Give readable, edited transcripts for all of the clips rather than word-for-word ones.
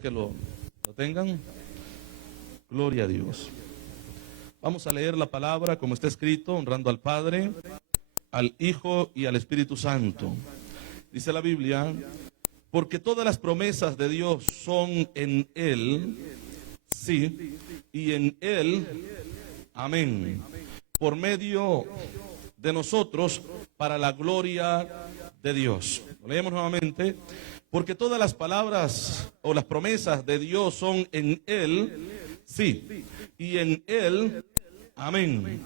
que lo tengan. Gloria a Dios. Vamos a leer la palabra como está escrito, honrando al Padre, al Hijo y al Espíritu Santo. Dice la Biblia: porque todas las promesas de Dios son en Él, sí, y en Él, amén, por medio de nosotros, para la gloria de Dios. Lo leemos nuevamente: porque todas las palabras o las promesas de Dios son en Él, sí, y en Él, amén,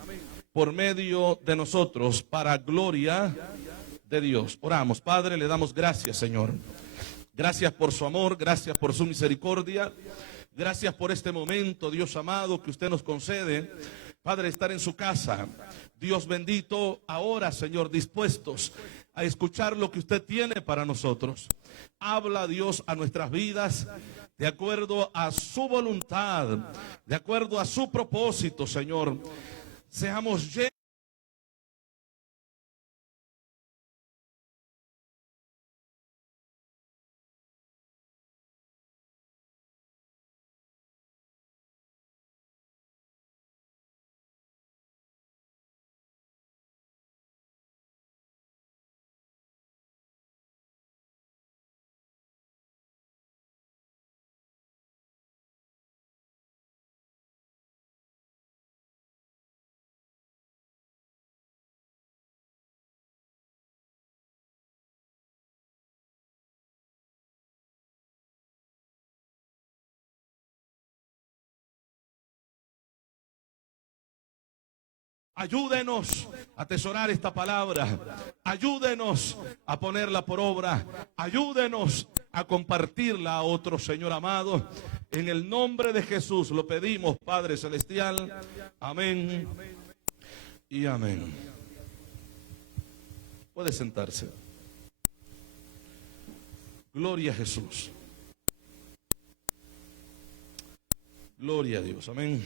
por medio de nosotros, para gloria de Dios. Oramos. Padre, le damos gracias, Señor. Gracias por su amor, gracias por su misericordia, gracias por este momento, Dios amado, que usted nos concede, Padre, estar en su casa. Dios bendito, ahora, Señor, dispuestos a escuchar lo que usted tiene para nosotros. Habla, Dios, a nuestras vidas de acuerdo a su voluntad, de acuerdo a su propósito, Señor. Seamos llenos. Ayúdenos a atesorar esta palabra, ayúdenos a ponerla por obra, ayúdenos a compartirla a otros, Señor amado. En el nombre de Jesús lo pedimos, Padre Celestial. Amén y amén. Puede sentarse. Gloria a Jesús. Gloria a Dios. Amén.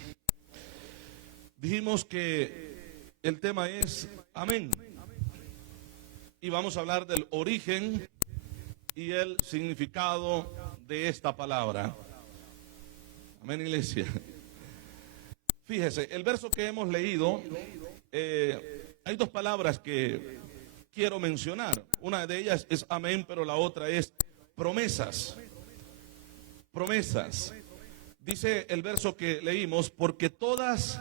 Dijimos que el tema es amén. Y vamos a hablar del origen y el significado de esta palabra. Amén, iglesia. Fíjese, el verso que hemos leído, hay dos palabras que quiero mencionar. Una de ellas es amén, pero la otra es promesas. Promesas. Dice el verso que leímos: porque todas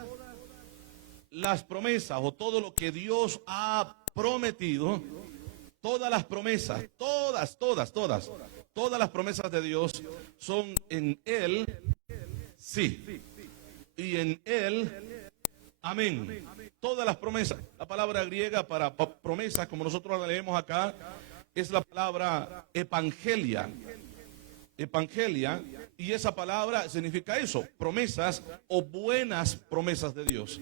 las promesas o todo lo que Dios ha prometido, todas las promesas, todas las promesas de Dios son en Él, sí, y en Él, amén. Todas las promesas. La palabra griega para promesas, como nosotros la leemos acá, es la palabra evangelia. Evangelia, y esa palabra significa eso, promesas o buenas promesas de Dios.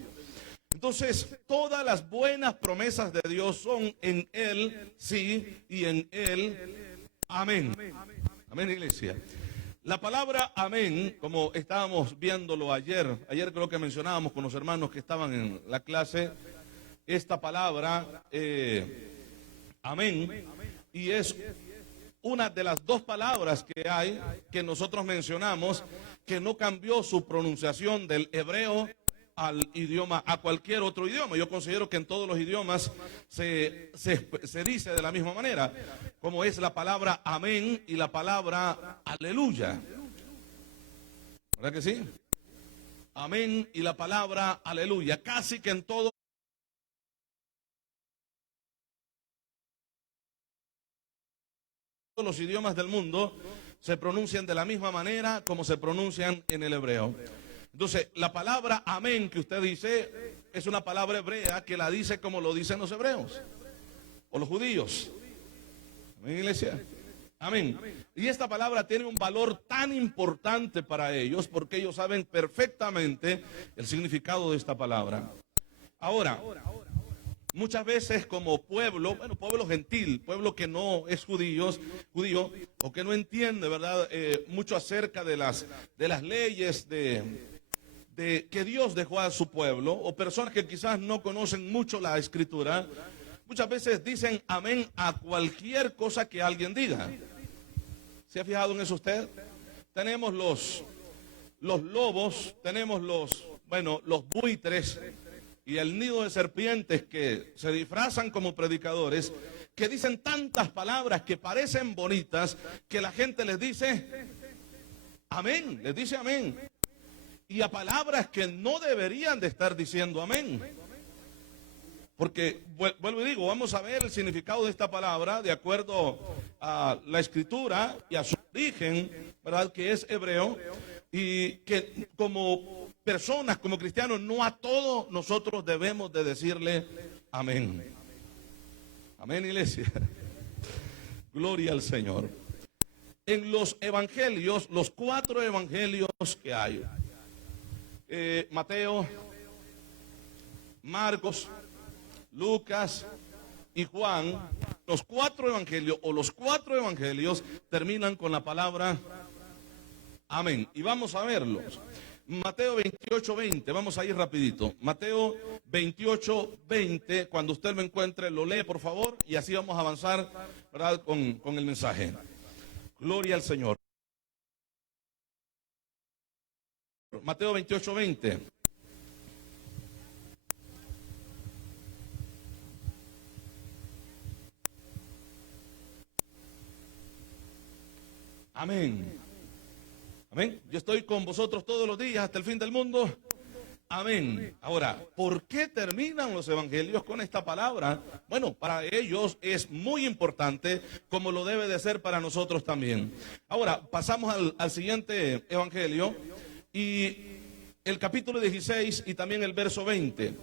Entonces, todas las buenas promesas de Dios son en Él, sí, y en Él, amén. Amén, iglesia. La palabra amén, como estábamos viéndolo ayer creo que mencionábamos con los hermanos que estaban en la clase, esta palabra, amén, y es una de las dos palabras que hay, que nosotros mencionamos, que no cambió su pronunciación del hebreo al idioma, a cualquier otro idioma. Yo considero que en todos los idiomas se dice de la misma manera, como es la palabra amén y la palabra aleluya. ¿Verdad que sí? Amén y la palabra aleluya. Casi que en todos los idiomas del mundo se pronuncian de la misma manera como se pronuncian en el hebreo. Entonces, la palabra amén que usted dice es una palabra hebrea que la dice como lo dicen los hebreos o los judíos. Amén, iglesia. Amén. Y esta palabra tiene un valor tan importante para ellos porque ellos saben perfectamente el significado de esta palabra. Ahora, muchas veces como pueblo, pueblo gentil, pueblo que no es judío o que no entiende, ¿verdad? Mucho acerca de las leyes de que Dios dejó a su pueblo, o personas que quizás no conocen mucho la escritura, muchas veces dicen amén a cualquier cosa que alguien diga. ¿Se ha fijado en eso usted? tenemos los lobos, tenemos los buitres y el nido de serpientes que se disfrazan como predicadores, que dicen tantas palabras que parecen bonitas, que la gente les dice amén, les dice amén. Y a palabras que no deberían de estar diciendo amén. Porque, vuelvo y digo, vamos a ver el significado de esta palabra de acuerdo a la escritura y a su origen, ¿verdad? Que es hebreo. Y que como personas, como cristianos, no a todos nosotros debemos de decirle amén. Amén, iglesia. Gloria al Señor. En los evangelios, los 4 evangelios que hay, Mateo, Marcos, Lucas y Juan, los 4 evangelios terminan con la palabra amén. Y vamos a verlos. Mateo 28:20, vamos a ir rapidito. Mateo 28:20, cuando usted lo encuentre, lo lee por favor, y así vamos a avanzar, ¿verdad? Con el mensaje. Gloria al Señor. Mateo 28:20. Amén. Amén. Yo estoy con vosotros todos los días hasta el fin del mundo. Amén. Ahora, ¿por qué terminan los evangelios con esta palabra? Bueno, para ellos es muy importante, como lo debe de ser para nosotros también. Ahora, pasamos al siguiente evangelio, y el capítulo 16 y también el verso 20.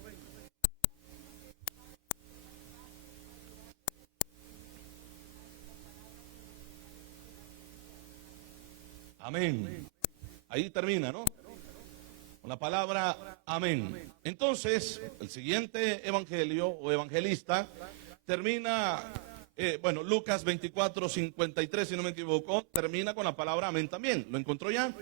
Amén. Ahí termina, ¿no? Con la palabra amén. Entonces, el siguiente evangelio o evangelista termina, Lucas 24:53, si no me equivoco, termina con la palabra amén también. ¿Lo encontró ya?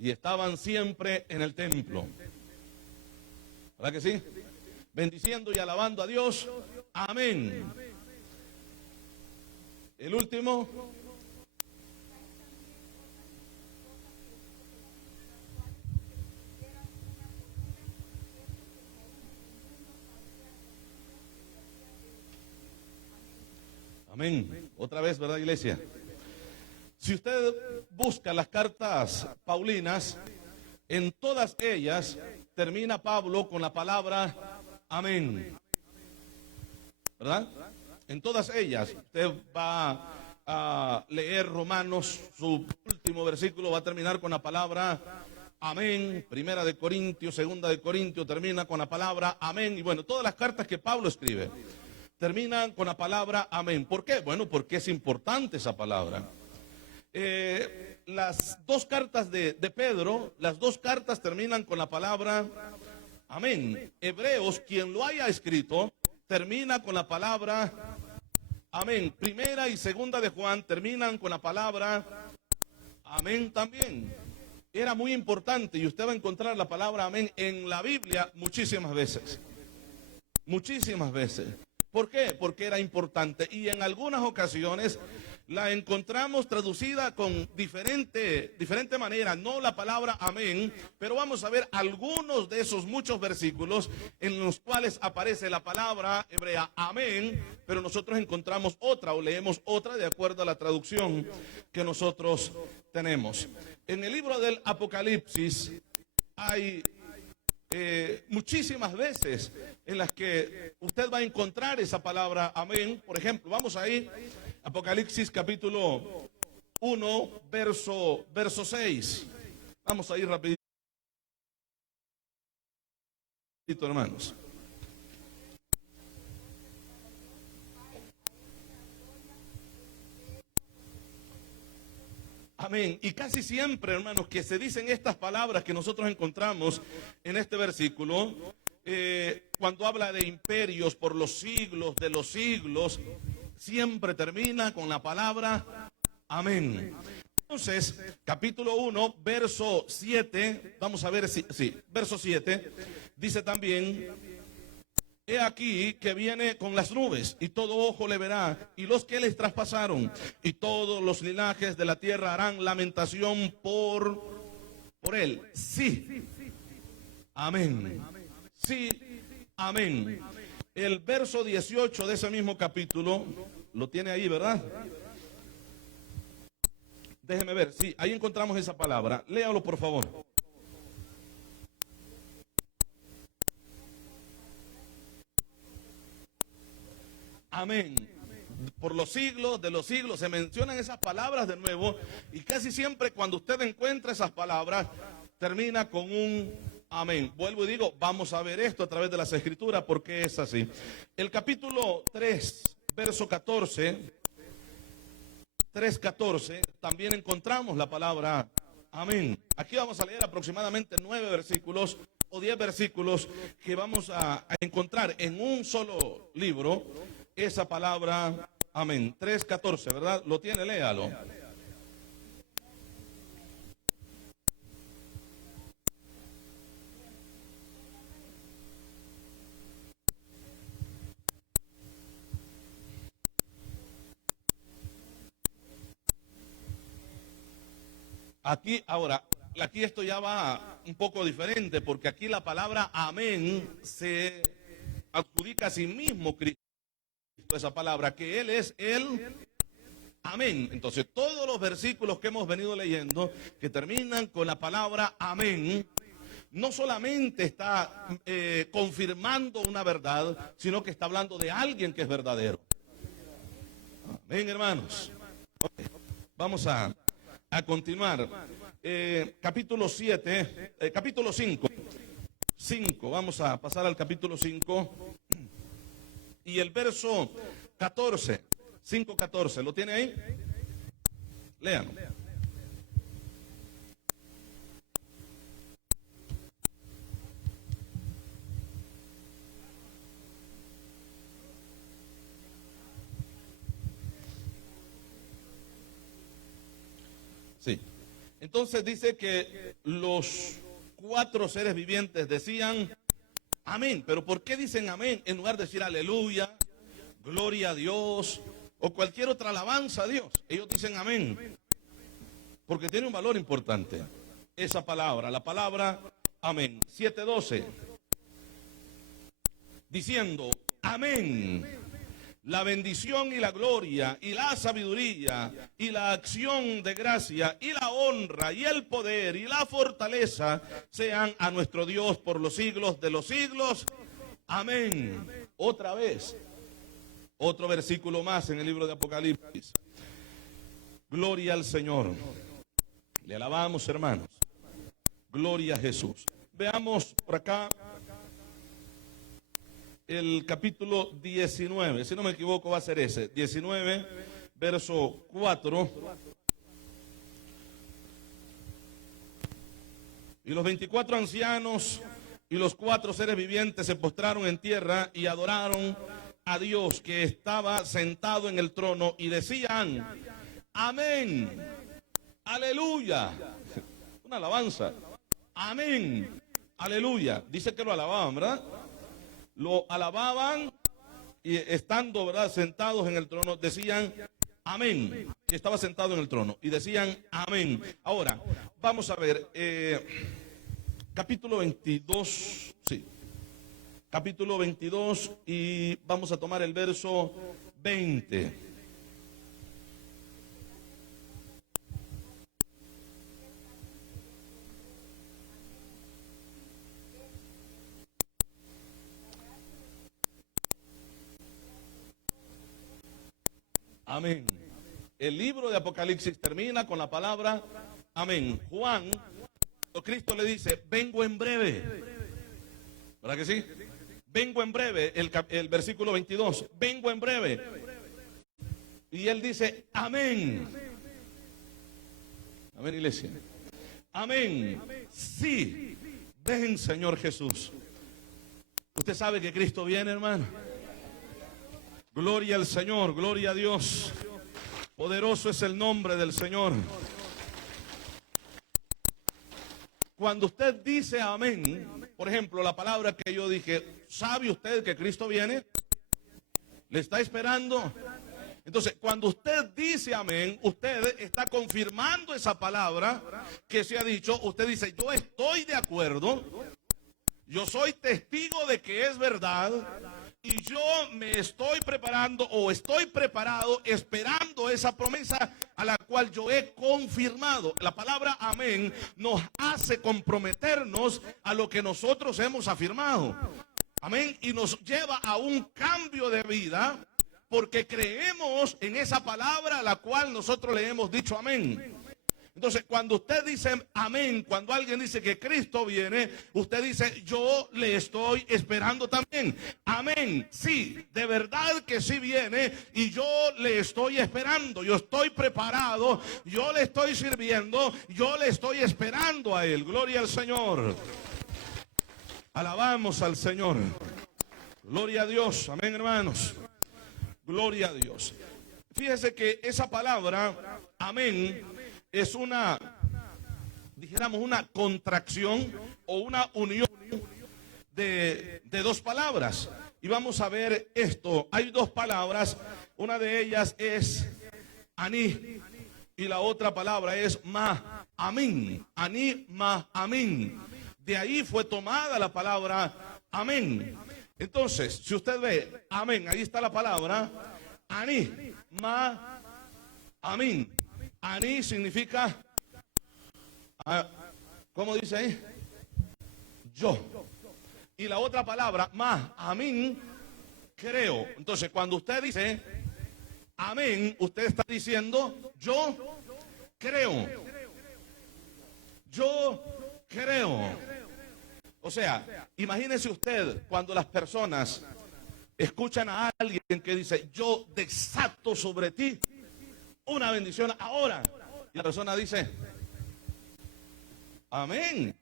Y estaban siempre en el templo. ¿Verdad que sí? Bendiciendo y alabando a Dios. Amén. El último. Amén. Otra vez, ¿verdad, iglesia? Si usted busca las cartas paulinas, en todas ellas termina Pablo con la palabra amén. ¿Verdad? En todas ellas. Usted va a leer Romanos, su último versículo va a terminar con la palabra amén. Primera de Corintios, segunda de Corintios termina con la palabra amén. Y bueno, todas las cartas que Pablo escribe terminan con la palabra amén. ¿Por qué? Bueno, porque es importante esa palabra. Las 2 cartas de Pedro, las 2 cartas terminan con la palabra amén. Hebreos, quien lo haya escrito, termina con la palabra amén. Primera y segunda de Juan terminan con la palabra amén también. Era muy importante, y usted va a encontrar la palabra amén en la Biblia muchísimas veces. Muchísimas veces. ¿Por qué? Porque era importante, y en algunas ocasiones la encontramos traducida con diferente manera, no la palabra amén, pero vamos a ver algunos de esos muchos versículos en los cuales aparece la palabra hebrea amén, pero nosotros encontramos otra o leemos otra de acuerdo a la traducción que nosotros tenemos. En el libro del Apocalipsis hay muchísimas veces en las que usted va a encontrar esa palabra amén. Por ejemplo, vamos a ir Apocalipsis capítulo 1, verso 6. Vamos a ir rapidito, hermanos. Amén. Y casi siempre, hermanos, que se dicen estas palabras que nosotros encontramos en este versículo, cuando habla de imperios por los siglos de los siglos, siempre termina con la palabra amén. Entonces, capítulo 1, verso 7, vamos a ver si verso 7, dice también, he aquí que viene con las nubes, y todo ojo le verá, y los que les traspasaron, y todos los linajes de la tierra harán lamentación por él. Sí, amén. Sí, amén. El verso 18 de ese mismo capítulo, lo tiene ahí, ¿verdad? Déjeme ver, sí, ahí encontramos esa palabra. Léalo, por favor. Amén. Por los siglos de los siglos se mencionan esas palabras de nuevo, y casi siempre cuando usted encuentra esas palabras termina con un amén. Vuelvo y digo, vamos a ver esto a través de las escrituras porque es así. El capítulo 3, verso 14, 3:14, también encontramos la palabra amén. Aquí vamos a leer aproximadamente 9 versículos o 10 versículos que vamos a encontrar en un solo libro esa palabra amén. 3:14, ¿verdad? Lo tiene, léalo. Aquí, ahora, aquí esto ya va un poco diferente, porque aquí la palabra amén se adjudica a sí mismo Cristo, esa palabra, que Él es el amén. Entonces, todos los versículos que hemos venido leyendo, que terminan con la palabra amén, no solamente está confirmando una verdad, sino que está hablando de alguien que es verdadero. Amén, hermanos. Okay. Vamos a continuar. Capítulo 7, capítulo 5. Vamos a pasar al capítulo 5. Y el verso 14. 5:14. ¿Lo tiene ahí? Léanlo. Sí. Entonces dice que los 4 seres vivientes decían amén. Pero ¿por qué dicen amén en lugar de decir aleluya, gloria a Dios o cualquier otra alabanza a Dios? Ellos dicen amén porque tiene un valor importante esa palabra, la palabra amén. 7:12, diciendo amén. La bendición y la gloria y la sabiduría y la acción de gracia y la honra y el poder y la fortaleza sean a nuestro Dios por los siglos de los siglos. Amén. Otra vez, otro versículo más en el libro de Apocalipsis. Gloria al Señor. Le alabamos, hermanos. Gloria a Jesús. Veamos por acá el capítulo 19, si no me equivoco va a ser ese, 19, verso 4. Y los 24 ancianos y los 4 seres vivientes se postraron en tierra y adoraron a Dios que estaba sentado en el trono y decían, amén, aleluya. Una alabanza, amén, aleluya. Dice que lo alababan, ¿verdad? Lo alababan y estando, ¿verdad?, sentados en el trono, decían amén. Y estaba sentado en el trono y decían amén. Ahora, vamos a ver, capítulo 22, sí. Capítulo 22 y vamos a tomar el verso 20. Amén. El libro de Apocalipsis termina con la palabra amén. Juan, Cristo le dice, vengo en breve. ¿Verdad que sí? Vengo en breve, el versículo 22, vengo en breve. Y él dice, amén. Amén, iglesia. Amén. Sí, ven, Señor Jesús. Usted sabe que Cristo viene, hermano. Gloria al Señor, gloria a Dios. Poderoso es el nombre del Señor. cuando usted dice amén, por ejemplo, la palabra que yo dije, ¿sabe usted que Cristo viene? ¿Le está esperando? Entonces, cuando usted dice amén, usted está confirmando esa palabra que se ha dicho. Usted dice, yo estoy de acuerdo, yo soy testigo de que es verdad, y yo me estoy preparando o estoy preparado esperando esa promesa a la cual yo he confirmado. La palabra amén nos hace comprometernos a lo que nosotros hemos afirmado. Amén. Y nos lleva a un cambio de vida porque creemos en esa palabra a la cual nosotros le hemos dicho amén. Entonces, cuando usted dice amén, cuando alguien dice que Cristo viene, usted dice, yo le estoy esperando también. Amén, sí, de verdad que sí viene y yo le estoy esperando. Yo estoy preparado, yo le estoy sirviendo, yo le estoy esperando a Él. Gloria al Señor. Alabamos al Señor. Gloria a Dios. Amén, hermanos. Gloria a Dios. Fíjese que esa palabra, amén, es una, dijéramos, una contracción o una unión de dos palabras. Y vamos a ver esto. Hay dos palabras. Una de ellas es aní y la otra palabra es ma, amín. Aní, ma, amín. De ahí fue tomada la palabra amén. Entonces, si usted ve, amén, ahí está la palabra aní, ma, amín. Aní significa, ¿cómo dice ahí? Yo. Y la otra palabra, ma, amín, creo. Entonces, cuando usted dice amén, usted está diciendo, yo creo. Yo creo. O sea, imagínese usted cuando las personas escuchan a alguien que dice, yo desato sobre ti una bendición ahora. Y la persona dice, amén.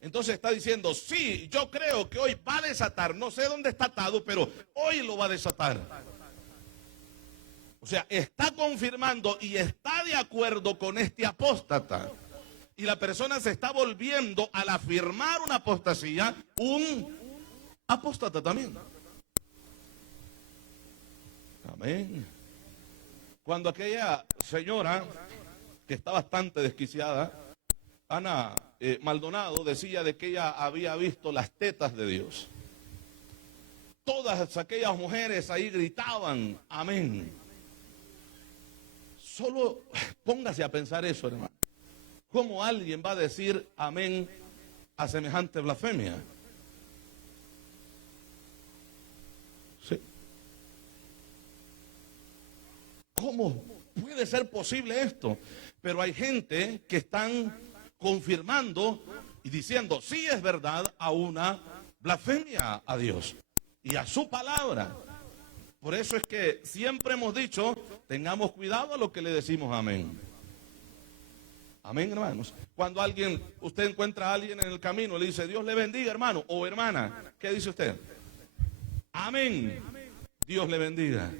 Entonces está diciendo, sí, yo creo que hoy va a desatar. No sé dónde está atado, pero hoy lo va a desatar. O sea, está confirmando y está de acuerdo con este apóstata. Y la persona se está volviendo al afirmar una apostasía, un apóstata también. Amén. Cuando aquella señora, que está bastante desquiciada, Ana Maldonado, decía de que ella había visto las tetas de Dios. Todas aquellas mujeres ahí gritaban, amén. Solo póngase a pensar eso, hermano. ¿Cómo alguien va a decir amén a semejante blasfemia? Sí. ¿Cómo puede ser posible esto? Pero hay gente que están confirmando y diciendo, sí es verdad, a una blasfemia a Dios y a su palabra. Por eso es que siempre hemos dicho, tengamos cuidado a lo que le decimos amén. Amén, hermanos. Cuando usted encuentra a alguien en el camino, le dice, Dios le bendiga, hermano o hermana. ¿Qué dice usted? Amén. Dios le bendiga.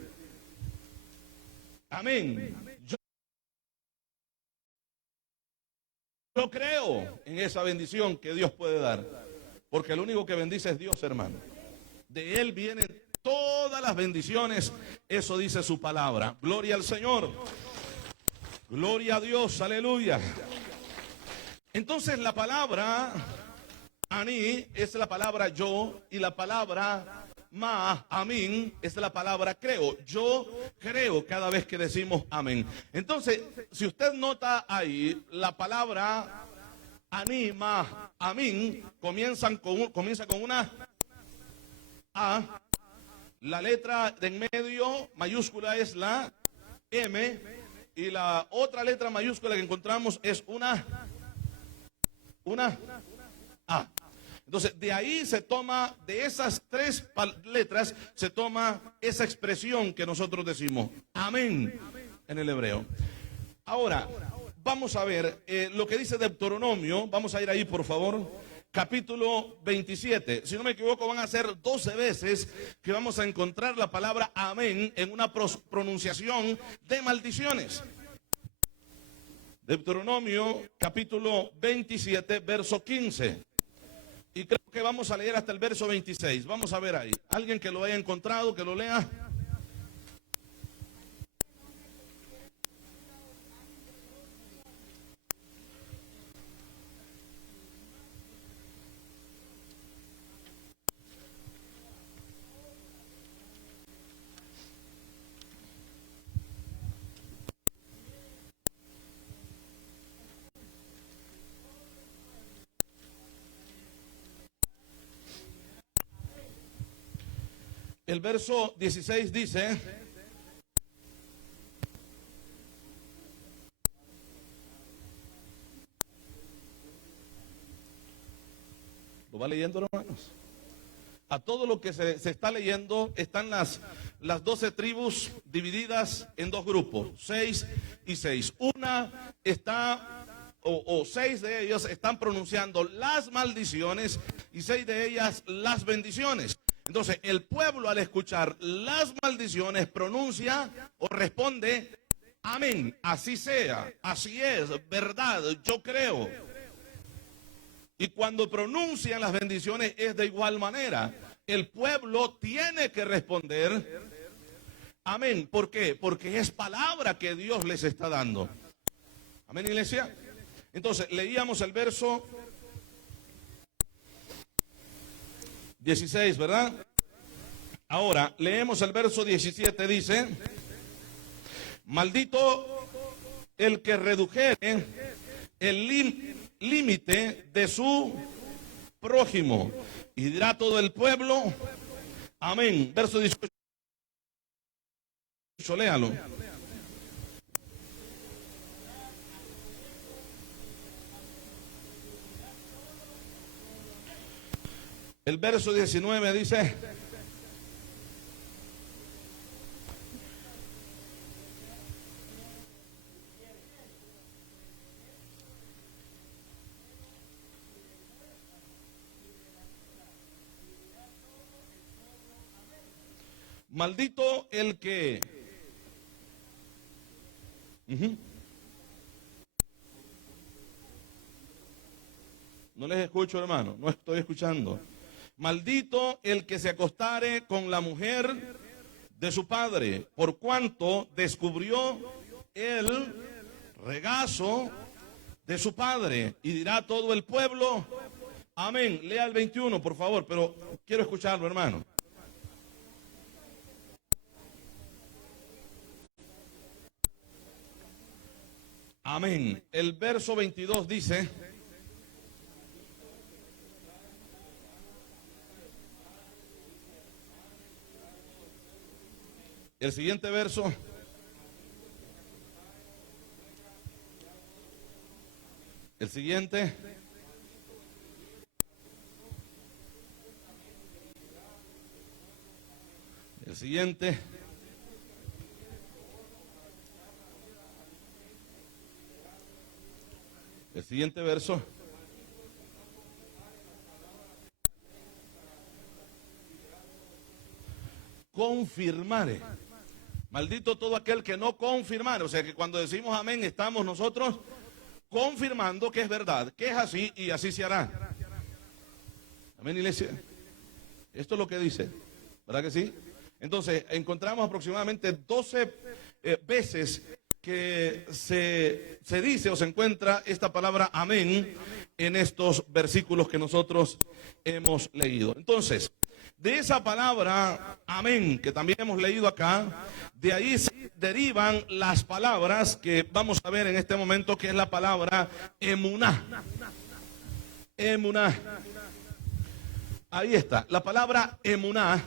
Amén. Yo creo en esa bendición que Dios puede dar. Porque el único que bendice es Dios, hermano. De Él vienen todas las bendiciones. Eso dice su palabra. Gloria al Señor. Gloria a Dios, aleluya. Entonces la palabra aní es la palabra yo y la palabra ma, amín, es la palabra creo. Yo creo cada vez que decimos amén. Entonces, si usted nota ahí, la palabra aní, ma, amín, comienza con una A. La letra de en medio mayúscula es la M. Y la otra letra mayúscula que encontramos es una A. Entonces, de ahí se toma, de esas tres letras, se toma esa expresión que nosotros decimos, amén, en el hebreo. Ahora, vamos a ver lo que dice Deuteronomio. Vamos a ir ahí, por favor. Capítulo 27. Si no me equivoco, van a ser 12 veces que vamos a encontrar la palabra amén en una pronunciación de maldiciones. Deuteronomio capítulo 27, verso 15. Y creo que vamos a leer hasta el verso 26. Vamos a ver ahí. Alguien que lo haya encontrado, que lo lea. El verso 16 dice: ¿lo va leyendo, hermanos? A todo lo que se está leyendo están las 12 tribus divididas en dos grupos, 6 y 6. Una está, o 6 de ellos están pronunciando las maldiciones y 6 de ellas las bendiciones. Entonces el pueblo, al escuchar las maldiciones, pronuncia o responde: amén, así sea, así es, verdad, yo creo. Y cuando pronuncian las bendiciones es de igual manera. El pueblo tiene que responder amén. ¿Por qué? Porque es palabra que Dios les está dando. Amén, iglesia. Entonces leíamos el verso 16, ¿verdad? Ahora leemos el verso 17, dice: maldito el que redujere el límite de su prójimo. Y dirá todo el pueblo amén. Verso 18, léalo. El verso 19 dice: maldito el que no les escucho, hermano, no estoy escuchando. Maldito el que se acostare con la mujer de su padre, por cuanto descubrió el regazo de su padre. Y dirá todo el pueblo amén. Lea el 21, por favor, pero quiero escucharlo, hermano. Amén. El verso 22 dice: el siguiente verso. El siguiente. El siguiente. El siguiente verso. Confirmare. Maldito todo aquel que no confirmare. O sea que cuando decimos amén, estamos nosotros confirmando que es verdad, que es así y así se hará. Amén, iglesia. Esto es lo que dice, ¿verdad que sí? Entonces encontramos aproximadamente 12 veces que se dice o se encuentra esta palabra amén en estos versículos que nosotros hemos leído. Entonces, de esa palabra amén que también hemos leído acá, de ahí se derivan las palabras que vamos a ver en este momento, que es la palabra emuná. Emuná. Ahí está, la palabra emuná.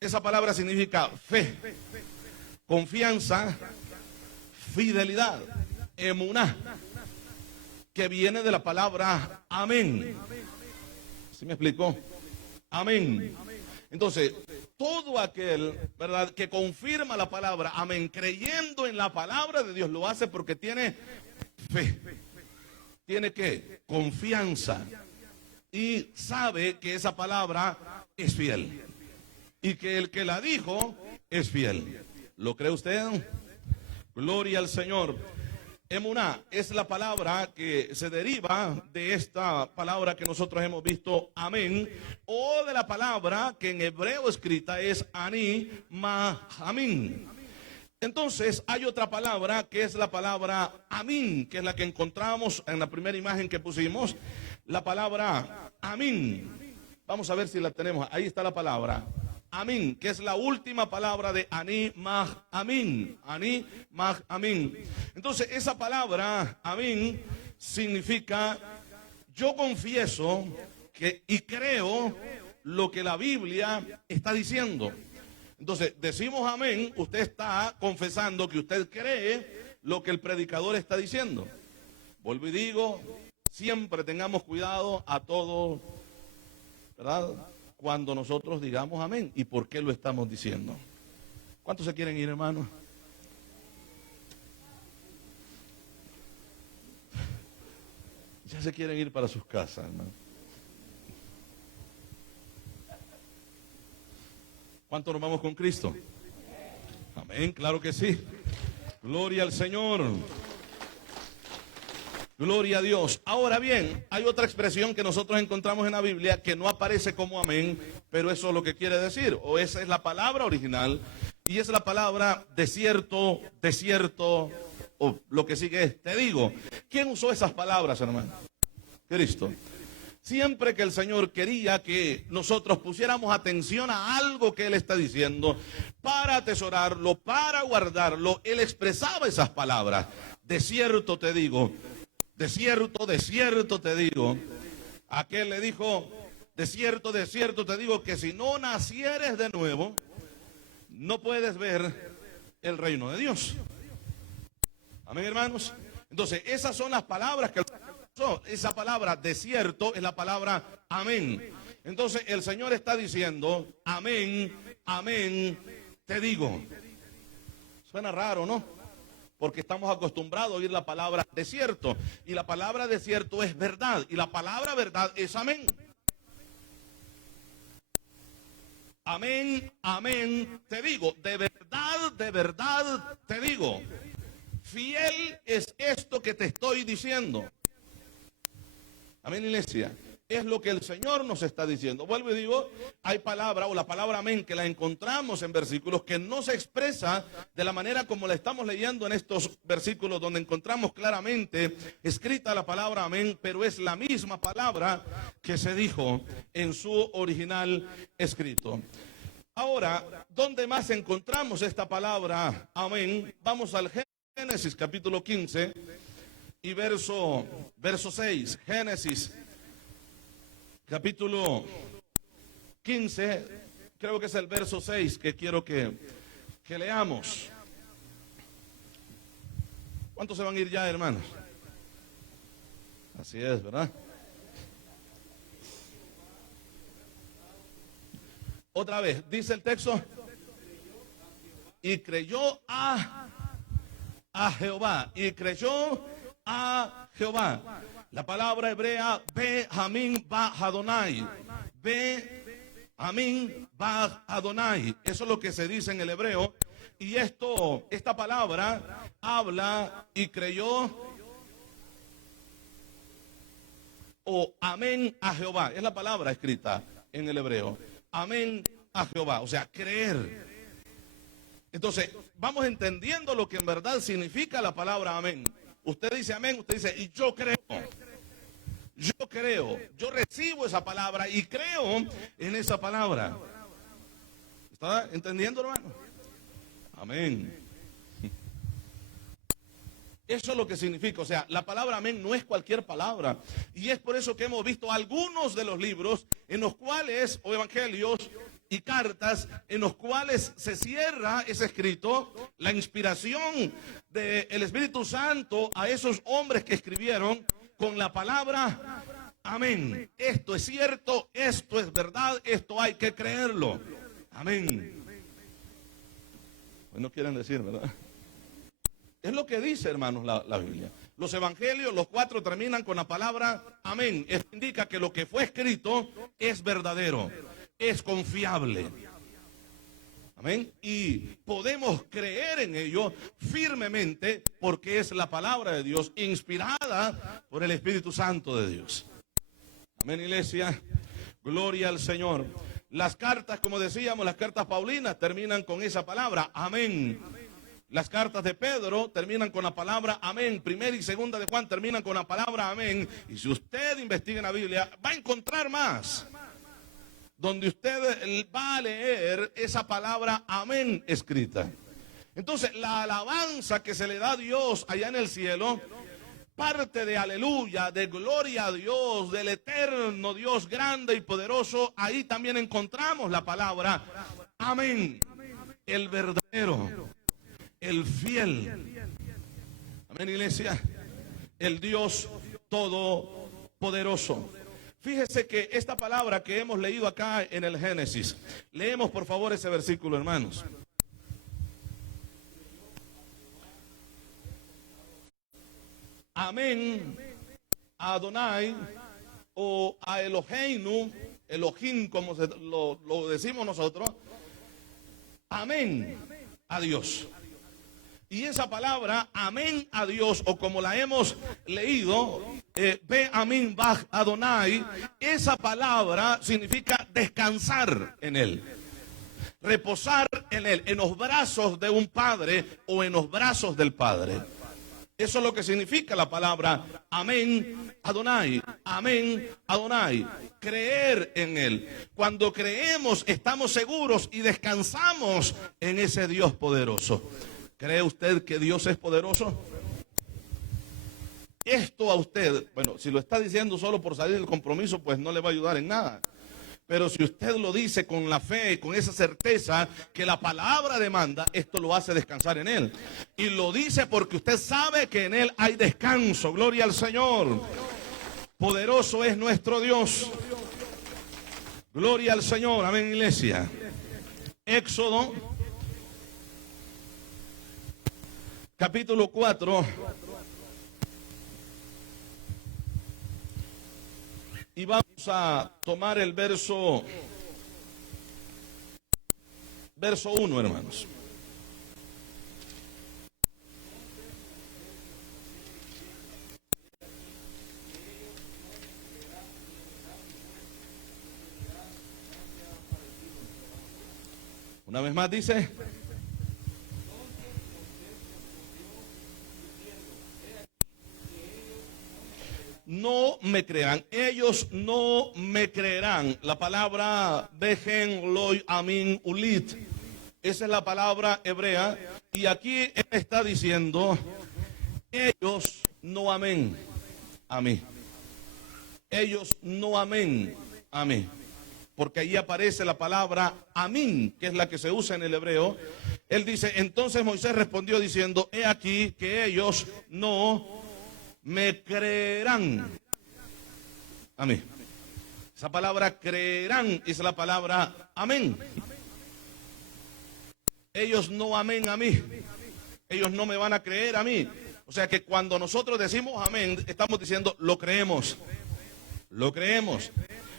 Esa palabra significa fe, confianza, fidelidad. Emuná, que viene de la palabra amén. ¿Sí me explicó? Amén. Entonces, todo aquel, ¿verdad?, que confirma la palabra amén, creyendo en la palabra de Dios, lo hace porque tiene fe. Tiene ¿qué? Confianza. Y sabe que esa palabra es fiel. Y que el que la dijo es fiel. ¿Lo cree usted? Gloria al Señor. Emuná es la palabra que se deriva de esta palabra que nosotros hemos visto, amén, o de la palabra que en hebreo escrita es ani mahamín. Entonces hay otra palabra que es la palabra amín, que es la que encontramos en la primera imagen que pusimos, la palabra amín. Vamos a ver si la tenemos. Ahí está la palabra amín, que es la última palabra de ani mahamín. Ani mahamín. Entonces esa palabra amín significa yo confieso que y creo lo que la Biblia está diciendo. Entonces, decimos amén, usted está confesando que usted cree lo que el predicador está diciendo. Vuelvo y digo, siempre tengamos cuidado a todo, ¿verdad? Cuando nosotros digamos amén. ¿Y por qué lo estamos diciendo? ¿Cuántos se quieren ir, hermanos? Ya se quieren ir para sus casas, hermano. ¿Cuántos nos vamos con Cristo? Amén, claro que sí. Gloria al Señor. Gloria a Dios. Ahora bien, hay otra expresión que nosotros encontramos en la Biblia que no aparece como amén, pero eso es lo que quiere decir, o esa es la palabra original, y es la palabra desierto, desierto, o lo que sigue es, te digo. ¿Quién usó esas palabras, hermano? Cristo. Siempre que el Señor quería que nosotros pusiéramos atención a algo que Él está diciendo, para atesorarlo, para guardarlo, Él expresaba esas palabras. Desierto te digo, desierto, desierto te digo. Aquel le dijo, desierto, desierto te digo, que si no nacieres de nuevo, no puedes ver el reino de Dios. Amén, hermanos. Entonces, esas son las palabras que esa palabra desierto es la palabra amén. Entonces el Señor está diciendo amén, amén, te digo. Suena raro, ¿no? Porque estamos acostumbrados a oír la palabra desierto, y la palabra desierto es verdad, y la palabra verdad es amén. Amén, amén, te digo, de verdad te digo. Fiel es esto que te estoy diciendo. Amén, iglesia. Es lo que el Señor nos está diciendo. Vuelvo y digo, hay palabra o la palabra amén que la encontramos en versículos que no se expresa de la manera como la estamos leyendo en estos versículos, donde encontramos claramente escrita la palabra amén, pero es la misma palabra que se dijo en su original escrito. Ahora, ¿dónde más encontramos esta palabra amén? Vamos al Génesis capítulo 15 y verso 6. Génesis capítulo 15, creo que es el verso 6 que quiero que leamos. ¿Cuántos se van a ir ya, hermanos? Así es, ¿verdad? Otra vez, dice el texto, y creyó a Jehová, y creyó a Jehová. La palabra hebrea Benjamín ba Adonai. Benjamín ba Adonai. Eso es lo que se dice en el hebreo. Y esta palabra habla y creyó o amén a Jehová. Es la palabra escrita en el hebreo. Amén a Jehová. O sea, creer. Entonces, vamos entendiendo lo que en verdad significa la palabra amén. Usted dice amén, usted dice, y yo creo, yo recibo esa palabra y creo en esa palabra. ¿Está entendiendo, hermano? Amén. Eso es lo que significa, o sea, la palabra amén no es cualquier palabra. Y es por eso que hemos visto algunos de los libros en los cuales, o evangelios y cartas, en los cuales se cierra ese escrito, la inspiración del Espíritu Santo a esos hombres que escribieron con la palabra amén. Esto es cierto, esto es verdad, esto hay que creerlo. Amén. Pues no quieren decir, ¿verdad? Es lo que dice, hermanos, la Biblia. Los evangelios, los 4 terminan con la palabra amén. Esto indica que lo que fue escrito es verdadero, es confiable. Amén. Y podemos creer en ello firmemente porque es la palabra de Dios inspirada por el Espíritu Santo de Dios. Amén, iglesia. Gloria al Señor. Las cartas, como decíamos, las cartas paulinas terminan con esa palabra, amén. Las cartas de Pedro terminan con la palabra amén. Primera y segunda de Juan terminan con la palabra amén. Y si usted investiga en la Biblia, va a encontrar más donde usted va a leer esa palabra amén escrita. Entonces, la alabanza que se le da a Dios allá en el cielo, parte de aleluya, de gloria a Dios, del eterno Dios grande y poderoso, ahí también encontramos la palabra amén, el verdadero, el fiel. Amén, iglesia, el Dios todopoderoso. Fíjese que esta palabra que hemos leído acá en el Génesis, leemos por favor ese versículo, hermanos. Amén, a Adonai o a Eloheinu, Elohim como lo decimos nosotros, amén a Dios. Y esa palabra, amén a Dios, o como la hemos leído, Be Amín Baj Adonai, esa palabra significa descansar en Él, reposar en Él, en los brazos de un padre o en los brazos del Padre. Eso es lo que significa la palabra amén Adonai, amén Adonai, creer en Él. Cuando creemos estamos seguros y descansamos en ese Dios poderoso. ¿Cree usted que Dios es poderoso? Esto a usted, bueno, si lo está diciendo solo por salir del compromiso, pues no le va a ayudar en nada. Pero si usted lo dice con la fe, con esa certeza que la palabra demanda, esto lo hace descansar en Él. Y lo dice porque usted sabe que en Él hay descanso. Gloria al Señor. Poderoso es nuestro Dios. Gloria al Señor. Amén, iglesia. Éxodo, capítulo 4. Y vamos a tomar el verso 1, hermanos. Una vez más dice: no me creerán, ellos no me creerán. La palabra Behen Loy Amin Ulit, esa es la palabra hebrea. Y aquí él está diciendo: ellos no amén a mí. Ellos no amén a mí. Porque ahí aparece la palabra amín, que es la que se usa en el hebreo. Él dice: entonces Moisés respondió diciendo: he aquí que ellos no me creerán a mí. Esa palabra creerán es la palabra amén. Ellos no amén a mí. Ellos no me van a creer a mí. O sea que cuando nosotros decimos amén, estamos diciendo lo creemos. Lo creemos.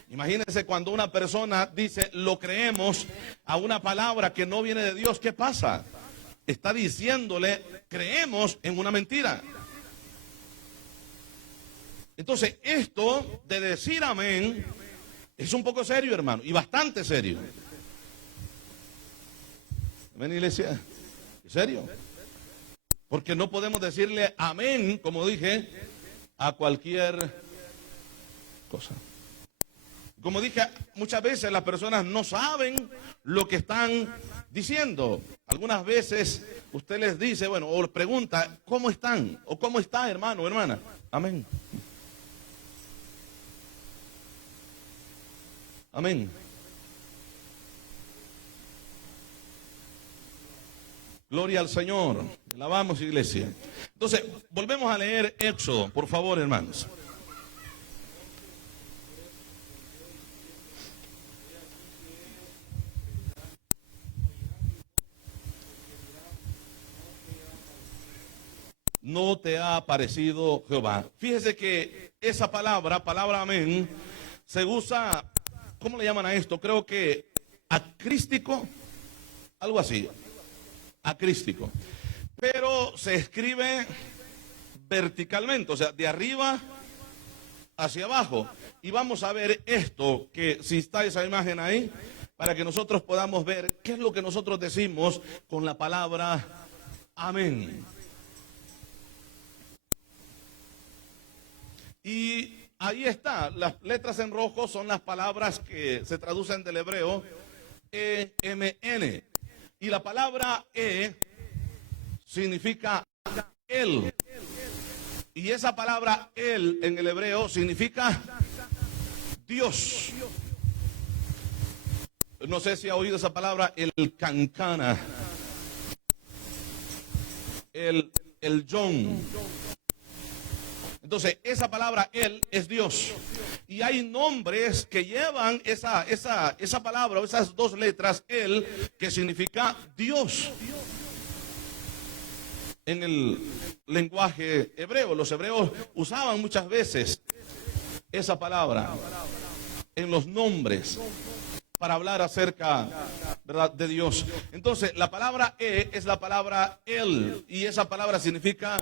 Imagínense cuando una persona dice lo creemos a una palabra que no viene de Dios, ¿qué pasa? Está diciéndole creemos en una mentira. Entonces, esto de decir amén es un poco serio, hermano, y bastante serio. Amén, iglesia. ¿En serio? Porque no podemos decirle amén, como dije, a cualquier cosa. Como dije, muchas veces las personas no saben lo que están diciendo. Algunas veces usted les dice, bueno, o pregunta, ¿cómo están? O ¿cómo está, hermano o hermana? Amén. Amén. Gloria al Señor. Alabamos, iglesia. Entonces, volvemos a leer Éxodo, por favor, hermanos. No te ha aparecido Jehová. Fíjese que esa palabra amén, se usa, ¿cómo le llaman a esto? Creo que acrístico, algo así, acrístico. Pero se escribe verticalmente, o sea, de arriba hacia abajo. Y vamos a ver esto, que si está esa imagen ahí, para que nosotros podamos ver qué es lo que nosotros decimos con la palabra amén. Y ahí está, las letras en rojo son las palabras que se traducen del hebreo E-M-N. Y la palabra E significa él. Y esa palabra él en el hebreo significa Dios. No sé si ha oído esa palabra, el cancana, el John. Entonces, esa palabra él es Dios. Y hay nombres que llevan esa palabra, o esas dos letras, él, que significa Dios. En el lenguaje hebreo, los hebreos usaban muchas veces esa palabra en los nombres para hablar acerca, ¿verdad?, de Dios. Entonces, la palabra es la palabra él, y esa palabra significa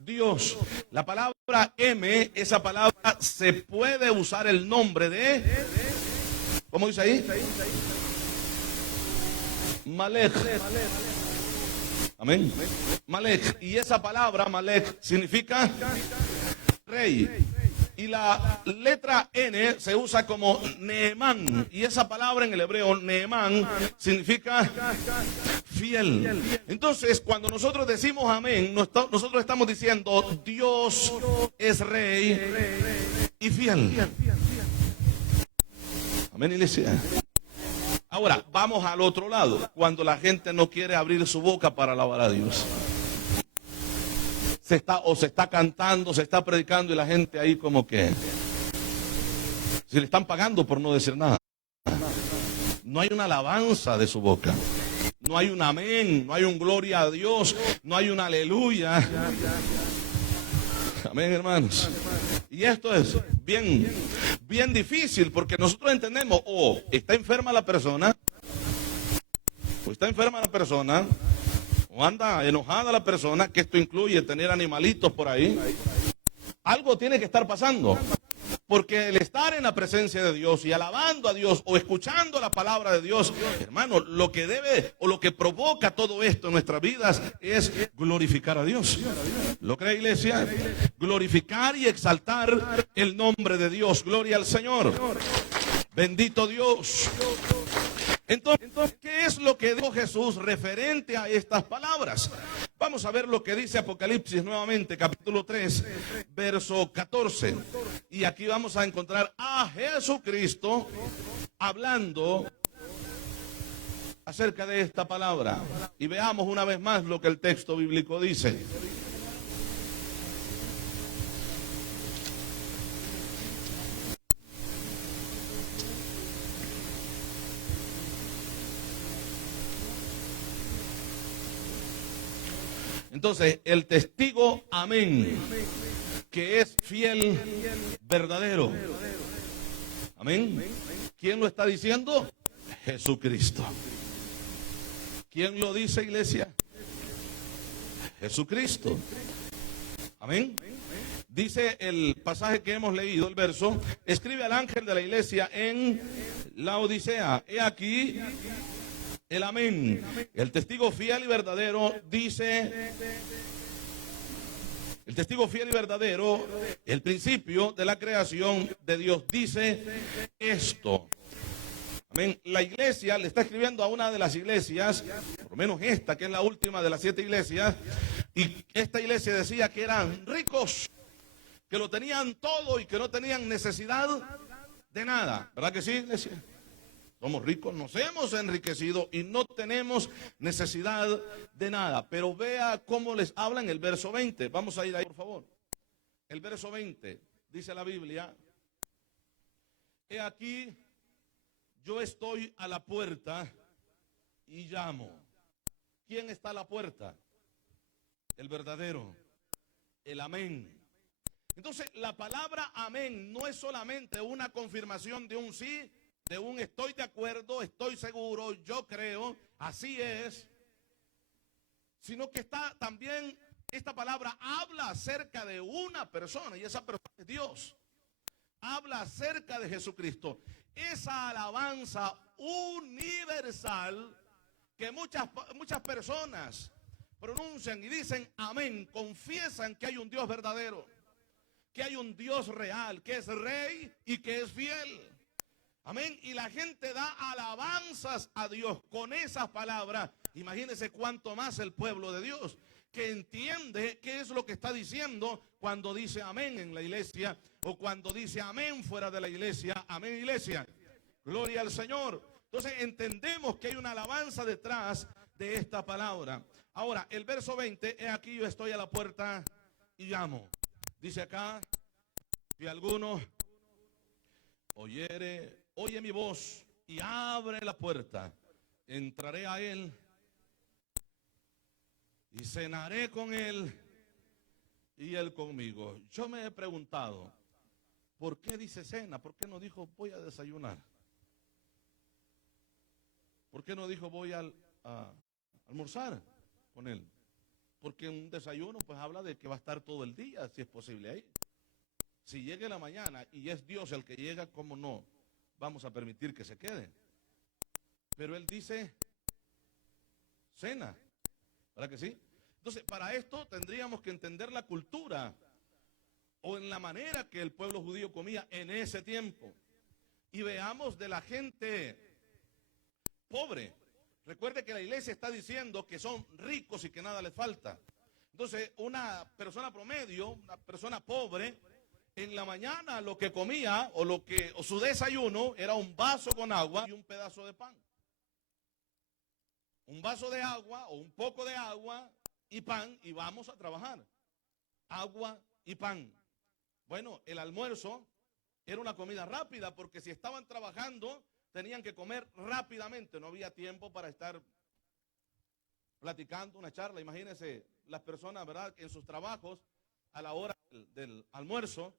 Dios. La palabra M, esa palabra se puede usar el nombre de, ¿cómo dice ahí? Malek. Amén. Malek. Y esa palabra, Malek, significa rey. Y la letra N se usa como Neemán. Y esa palabra en el hebreo, Neemán, significa fiel. Entonces, cuando nosotros decimos amén, nosotros estamos diciendo Dios es rey y fiel. Amén, iglesia. Ahora, vamos al otro lado. Cuando la gente no quiere abrir su boca para alabar a Dios. Se está cantando, se está predicando y la gente ahí como que si le están pagando por no decir nada. No hay una alabanza de su boca. No hay un amén, no hay un gloria a Dios, no hay un aleluya. Amén, hermanos. Y esto es bien difícil porque nosotros entendemos, está enferma la persona, o está enferma la persona, o anda enojada la persona, que esto incluye tener animalitos por ahí. Algo tiene que estar pasando, porque el estar en la presencia de Dios y alabando a Dios o escuchando la palabra de Dios, hermano, lo que debe o lo que provoca todo esto en nuestras vidas es glorificar a Dios. ¿Lo cree, iglesia? Glorificar y exaltar el nombre de Dios. Gloria al Señor. Bendito Dios. Entonces, ¿qué es lo que dijo Jesús referente a estas palabras? Vamos a ver lo que dice Apocalipsis nuevamente, capítulo 3, verso 14. Y aquí vamos a encontrar a Jesucristo hablando acerca de esta palabra. Y veamos una vez más lo que el texto bíblico dice. Entonces, el testigo amén, que es fiel, verdadero. Amén. ¿Quién lo está diciendo? Jesucristo. ¿Quién lo dice, iglesia? Jesucristo. Amén. Dice el pasaje que hemos leído, el verso, escribe al ángel de la iglesia en Laodicea. He aquí el amén. El testigo fiel y verdadero dice, el testigo fiel y verdadero, el principio de la creación de Dios dice esto. Amén. La iglesia le está escribiendo a una de las iglesias, por lo menos esta, que es la última de las 7 iglesias, y esta iglesia decía que eran ricos, que lo tenían todo y que no tenían necesidad de nada. ¿Verdad que sí, iglesia? Somos ricos, nos hemos enriquecido y no tenemos necesidad de nada. Pero vea cómo les habla en el verso 20. Vamos a ir ahí, por favor. El verso 20, dice la Biblia: he aquí, yo estoy a la puerta y llamo. ¿Quién está a la puerta? El verdadero, el amén. Entonces, la palabra amén no es solamente una confirmación de un sí de un estoy de acuerdo, estoy seguro, yo creo, así es, sino que está también, esta palabra habla acerca de una persona, y esa persona es Dios. Habla acerca de Jesucristo. Esa alabanza universal que muchas personas pronuncian y dicen amén, confiesan que hay un Dios verdadero, que hay un Dios real, que es rey y que es fiel. Amén. Y la gente da alabanzas a Dios con esas palabras. Imagínense cuánto más el pueblo de Dios, que entiende qué es lo que está diciendo cuando dice amén en la iglesia o cuando dice amén fuera de la iglesia. Amén, iglesia. Gloria al Señor. Entonces entendemos que hay una alabanza detrás de esta palabra. Ahora, el verso 20, he aquí yo estoy a la puerta y llamo. Dice acá, si alguno oye mi voz y abre la puerta, entraré a él y cenaré con él y él conmigo. Yo me he preguntado, ¿por qué dice cena? ¿Por qué no dijo voy a desayunar? ¿Por qué no dijo voy a almorzar con él? Porque un desayuno pues habla de que va a estar todo el día, si es posible ahí. Si llega en la mañana y es Dios el que llega, ¿cómo no vamos a permitir que se quede? Pero él dice cena, ¿verdad que sí? Entonces, para esto tendríamos que entender la cultura o en la manera que el pueblo judío comía en ese tiempo. Y veamos de la gente pobre. Recuerde que la iglesia está diciendo que son ricos y que nada les falta. Entonces, una persona promedio, una persona pobre, en la mañana lo que comía o su desayuno era un vaso con agua y un pedazo de pan. Un vaso de agua o un poco de agua y pan y vamos a trabajar. Agua y pan. Bueno, el almuerzo era una comida rápida porque si estaban trabajando tenían que comer rápidamente. No había tiempo para estar platicando una charla. Imagínense las personas, ¿verdad?, en sus trabajos a la hora del almuerzo,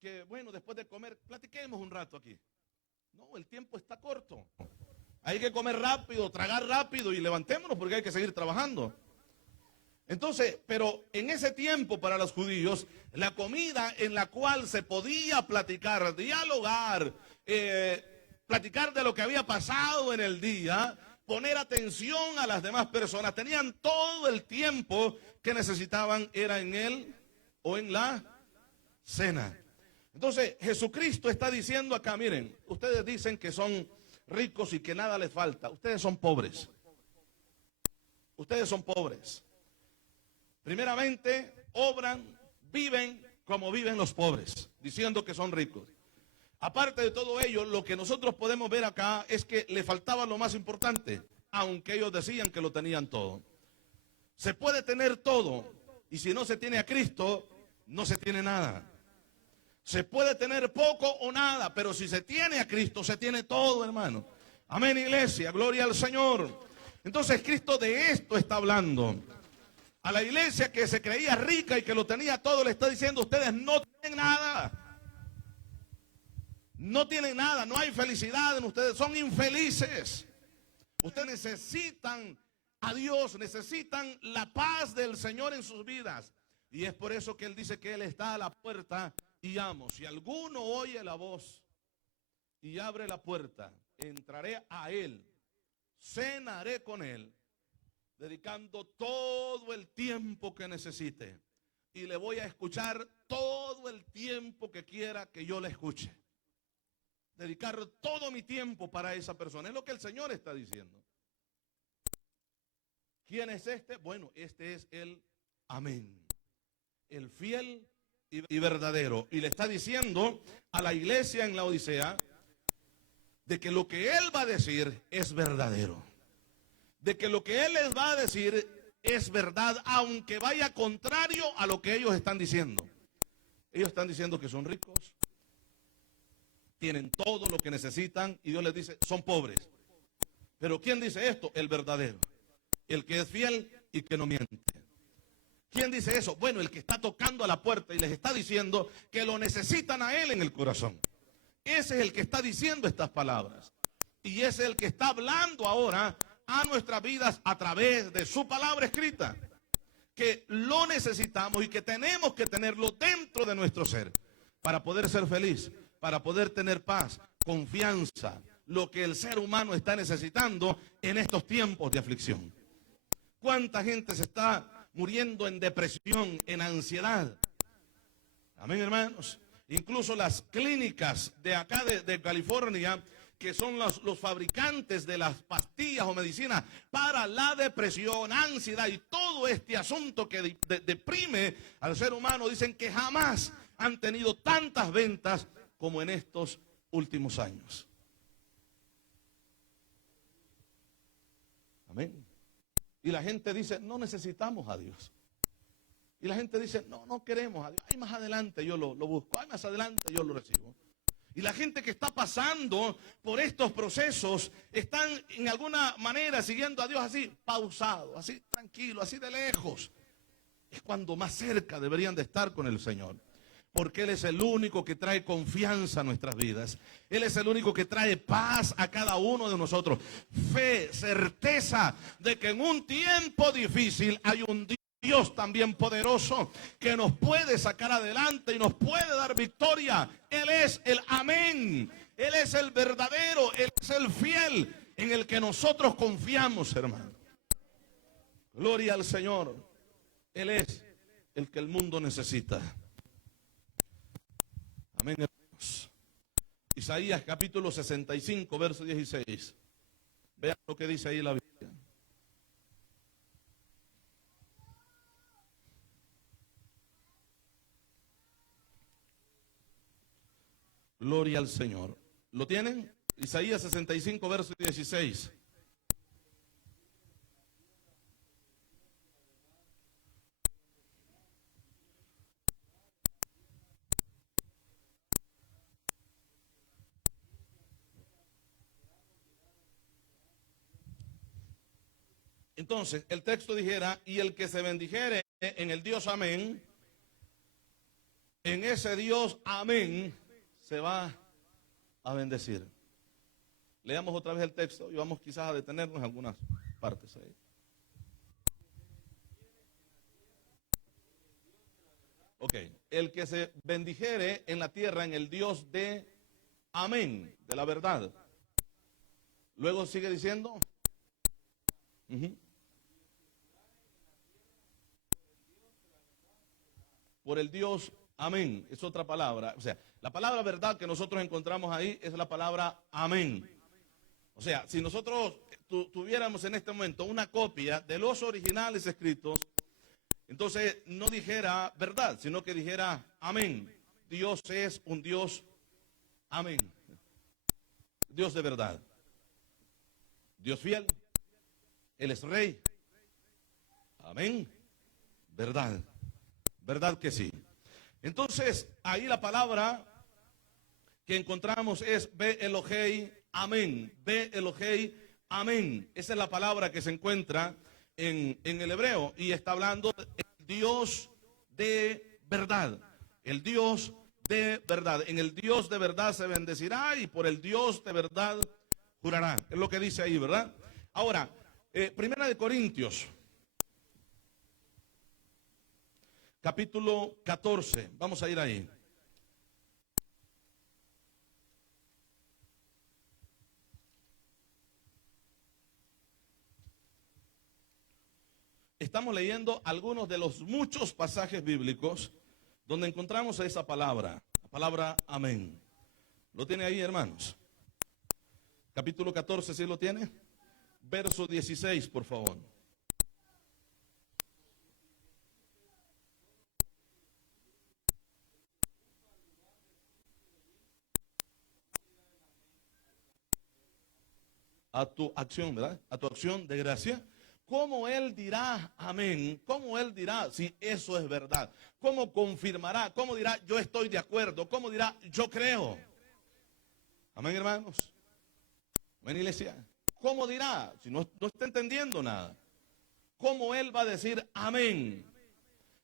que bueno, después de comer, platiquemos un rato aquí. No, el tiempo está corto. Hay que comer rápido, tragar rápido y levantémonos porque hay que seguir trabajando. Entonces, pero en ese tiempo para los judíos, la comida en la cual se podía platicar, dialogar, platicar de lo que había pasado en el día, poner atención a las demás personas, tenían todo el tiempo que necesitaban, era en él o en la cena. Entonces, Jesucristo está diciendo acá, miren, ustedes dicen que son ricos y que nada les falta. Ustedes son pobres. Ustedes son pobres. Primeramente, obran, viven como viven los pobres, diciendo que son ricos. Aparte de todo ello, lo que nosotros podemos ver acá es que le faltaba lo más importante, aunque ellos decían que lo tenían todo. Se puede tener todo, y si no se tiene a Cristo, no se tiene nada. Se puede tener poco o nada, pero si se tiene a Cristo, se tiene todo, hermano. Amén, iglesia, gloria al Señor. Entonces Cristo de esto está hablando. A la iglesia que se creía rica y que lo tenía todo, le está diciendo, ustedes no tienen nada. No tienen nada, no hay felicidad en ustedes, son infelices. Ustedes necesitan a Dios, necesitan la paz del Señor en sus vidas. Y es por eso que Él dice que Él está a la puerta y llamo. Si alguno oye la voz y abre la puerta, entraré a Él, cenaré con Él, dedicando todo el tiempo que necesite. Y le voy a escuchar todo el tiempo que quiera que yo le escuche. Dedicar todo mi tiempo para esa persona. Es lo que el Señor está diciendo. ¿Quién es este? Bueno, este es el amén. El fiel y verdadero. Y le está diciendo a la iglesia en la Odisea de que lo que Él va a decir es verdadero. De que lo que Él les va a decir es verdad, aunque vaya contrario a lo que ellos están diciendo. Ellos están diciendo que son ricos, tienen todo lo que necesitan, y Dios les dice, son pobres. Pero ¿quién dice esto? El verdadero, el que es fiel y que no miente. ¿Quién dice eso? Bueno, el que está tocando a la puerta y les está diciendo que lo necesitan a Él en el corazón, Ese es el que está diciendo estas palabras. Y ese es el que está hablando ahora a nuestras vidas a través de su palabra escrita. Que lo necesitamos y que tenemos que tenerlo dentro de nuestro ser para poder ser feliz, para poder tener paz, confianza, lo que el ser humano está necesitando en estos tiempos de aflicción. ¿Cuánta gente se está muriendo en depresión, en ansiedad? Amén, hermanos. Incluso las clínicas de acá de California, que son los fabricantes de las pastillas o medicinas para la depresión, ansiedad y todo este asunto que deprime al ser humano, dicen que jamás han tenido tantas ventas como en estos últimos años. Amén. Y la gente dice, no necesitamos a Dios. Y la gente dice, no queremos a Dios. Ay, más adelante yo lo busco. Ay, más adelante yo lo recibo. Y la gente que está pasando por estos procesos están en alguna manera siguiendo a Dios así, pausado, así tranquilo, así de lejos. Es cuando más cerca deberían de estar con el Señor. Porque Él es el único que trae confianza a nuestras vidas. Él es el único que trae paz a cada uno de nosotros. Fe, certeza de que en un tiempo difícil hay un Dios también poderoso que nos puede sacar adelante y nos puede dar victoria. Él es el amén. Él es el verdadero. Él es el fiel en el que nosotros confiamos, hermano. Gloria al Señor. Él es el que el mundo necesita. Amén, hermanos. Isaías capítulo 65, verso 16. Vean lo que dice ahí la Biblia. Gloria al Señor. ¿Lo tienen? Isaías 65, verso 16. Entonces, el texto dijera, y el que se bendijere en el Dios amén, en ese Dios amén, se va a bendecir. Leamos otra vez el texto y vamos quizás a detenernos en algunas partes ahí. Ok, el que se bendijere en la tierra en el Dios de amén, de la verdad. Luego sigue diciendo. Por el Dios amén, es otra palabra. O sea, la palabra verdad que nosotros encontramos ahí es la palabra amén. O sea, si nosotros tuviéramos en este momento una copia de los originales escritos, entonces no dijera verdad, sino que dijera amén. Dios es un Dios amén. Dios de verdad. Dios fiel. Él es rey. Amén. Verdad. ¿Verdad que sí? Entonces, ahí la palabra que encontramos es Be Elohei, amén. Be Elohei, amén. Esa es la palabra que se encuentra en el hebreo y está hablando del Dios de verdad. El Dios de verdad. En el Dios de verdad se bendecirá y por el Dios de verdad jurará. Es lo que dice ahí, ¿verdad? Ahora, Primera de Corintios. Capítulo 14, vamos a ir ahí. Estamos leyendo algunos de los muchos pasajes bíblicos donde encontramos esa palabra, la palabra amén. ¿Lo tiene ahí, hermanos? Capítulo 14, ¿sí lo tiene? Verso 16, por favor. A tu acción, ¿verdad? A tu acción de gracia. ¿Cómo él dirá amén? ¿Cómo él dirá si eso es verdad? ¿Cómo confirmará? ¿Cómo dirá yo estoy de acuerdo? ¿Cómo dirá yo creo? Amén, hermanos. Amén, iglesia. ¿Cómo dirá? Si no está entendiendo nada. ¿Cómo él va a decir amén?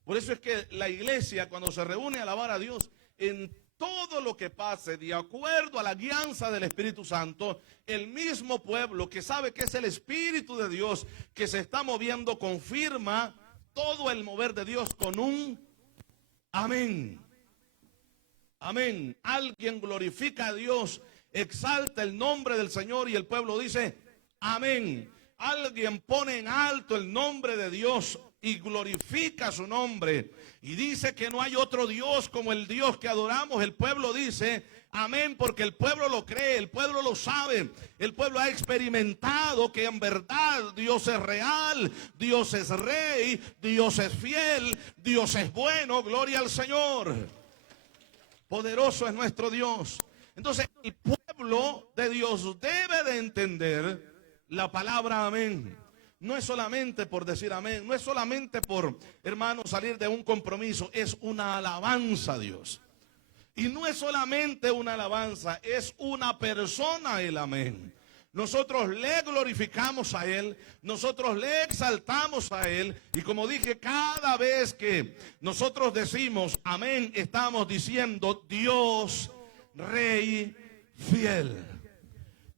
Por eso es que la iglesia, cuando se reúne a alabar a Dios, en todo lo que pase de acuerdo a la guianza del Espíritu Santo, el mismo pueblo que sabe que es el Espíritu de Dios que se está moviendo, confirma todo el mover de Dios con un amén. Amén. Alguien glorifica a Dios, exalta el nombre del Señor y el pueblo dice amén. Alguien pone en alto el nombre de Dios y glorifica su nombre y dice que no hay otro Dios como el Dios que adoramos. El pueblo dice amén, porque el pueblo lo cree, el pueblo lo sabe, el pueblo ha experimentado que en verdad Dios es real, Dios es rey, Dios es fiel, Dios es bueno. Gloria al Señor. Poderoso es nuestro Dios. Entonces el pueblo de Dios debe de entender la palabra amén. No es solamente por decir amén, no es solamente por, hermano, salir de un compromiso, es una alabanza a Dios. Y no es solamente una alabanza, es una persona el amén. Nosotros le glorificamos a Él, nosotros le exaltamos a Él. Y como dije, cada vez que nosotros decimos amén, estamos diciendo Dios, Rey, fiel.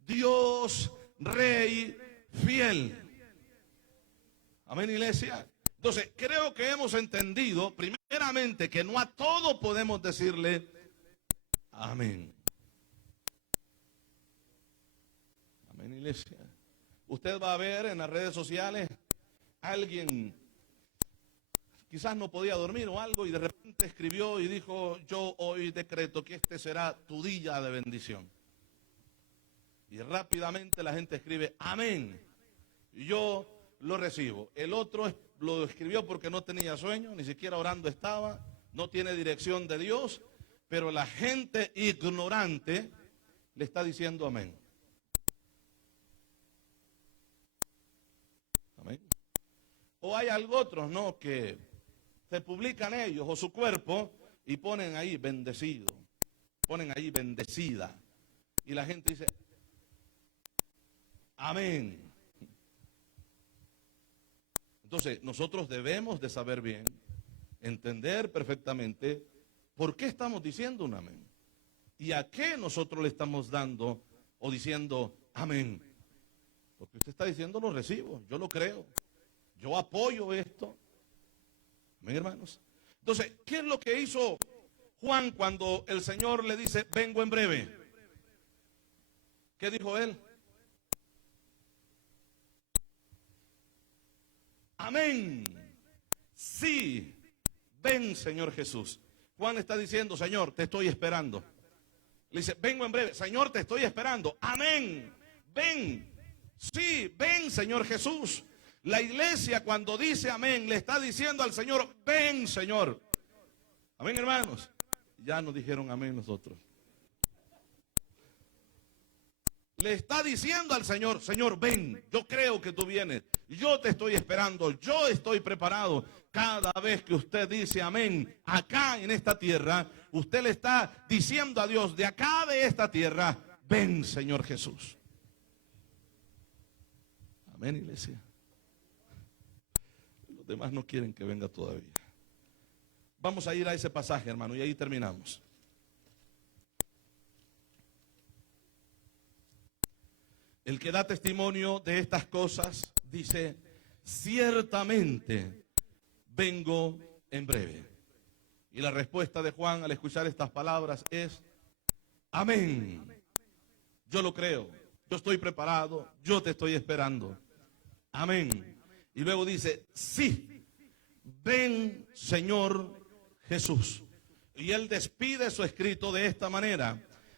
Dios, Rey, fiel. Amén, iglesia. Entonces, creo que hemos entendido, primeramente, que no a todo podemos decirle amén. Amén, iglesia. Usted va a ver en las redes sociales alguien quizás no podía dormir o algo y de repente escribió y dijo: yo hoy decreto que este será tu día de bendición. Y rápidamente la gente escribe amén. Y yo lo recibo. El otro lo escribió porque no tenía sueño, ni siquiera orando estaba, no tiene dirección de Dios, pero la gente ignorante le está diciendo amén. Amén. O hay algo otros, ¿no? Que se publican ellos o su cuerpo y ponen ahí bendecido, ponen ahí bendecida. Y la gente dice amén. Entonces, nosotros debemos de saber bien, entender perfectamente por qué estamos diciendo un amén. Y a qué nosotros le estamos dando o diciendo amén. Porque usted está diciendo lo recibo, yo lo creo, yo apoyo esto. Amén, hermanos. Entonces, ¿qué es lo que hizo Juan cuando el Señor le dice vengo en breve? ¿Qué dijo él? Amén. Sí, ven, Señor Jesús. Juan está diciendo: Señor, te estoy esperando. Le dice: vengo en breve. Señor, te estoy esperando. Amén. Ven. Sí, ven, Señor Jesús. La iglesia, cuando dice amén, le está diciendo al Señor: ven, Señor. Amén, hermanos. Ya nos dijeron amén nosotros. Le está diciendo al Señor: Señor, ven, yo creo que tú vienes, yo te estoy esperando, yo estoy preparado. Cada vez que usted dice amén, acá en esta tierra, usted le está diciendo a Dios de acá de esta tierra: ven, Señor Jesús. Amén, iglesia. Los demás no quieren que venga todavía. Vamos a ir a ese pasaje, hermano, y ahí terminamos. El que da testimonio de estas cosas dice: ciertamente vengo en breve. Y la respuesta de Juan al escuchar estas palabras es: amén. Yo lo creo, yo estoy preparado, yo te estoy esperando. Amén. Y luego dice: sí, ven, Señor Jesús. Y él despide su escrito de esta manera: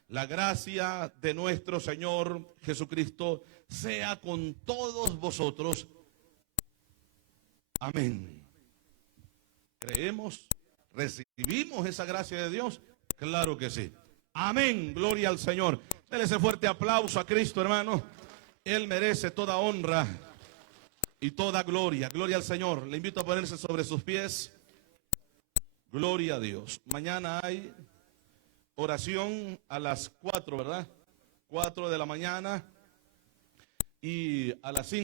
la gracia de nuestro Señor Jesucristo sea con todos vosotros. Amén. ¿Creemos? ¿Recibimos esa gracia de Dios? Claro que sí. Amén. Gloria al Señor. Dele ese fuerte aplauso a Cristo, hermano. Él merece toda honra y toda gloria. Gloria al Señor. Le invito a ponerse sobre sus pies. Gloria a Dios. Mañana hay oración a las 4, ¿verdad? 4 de la mañana y a las 5.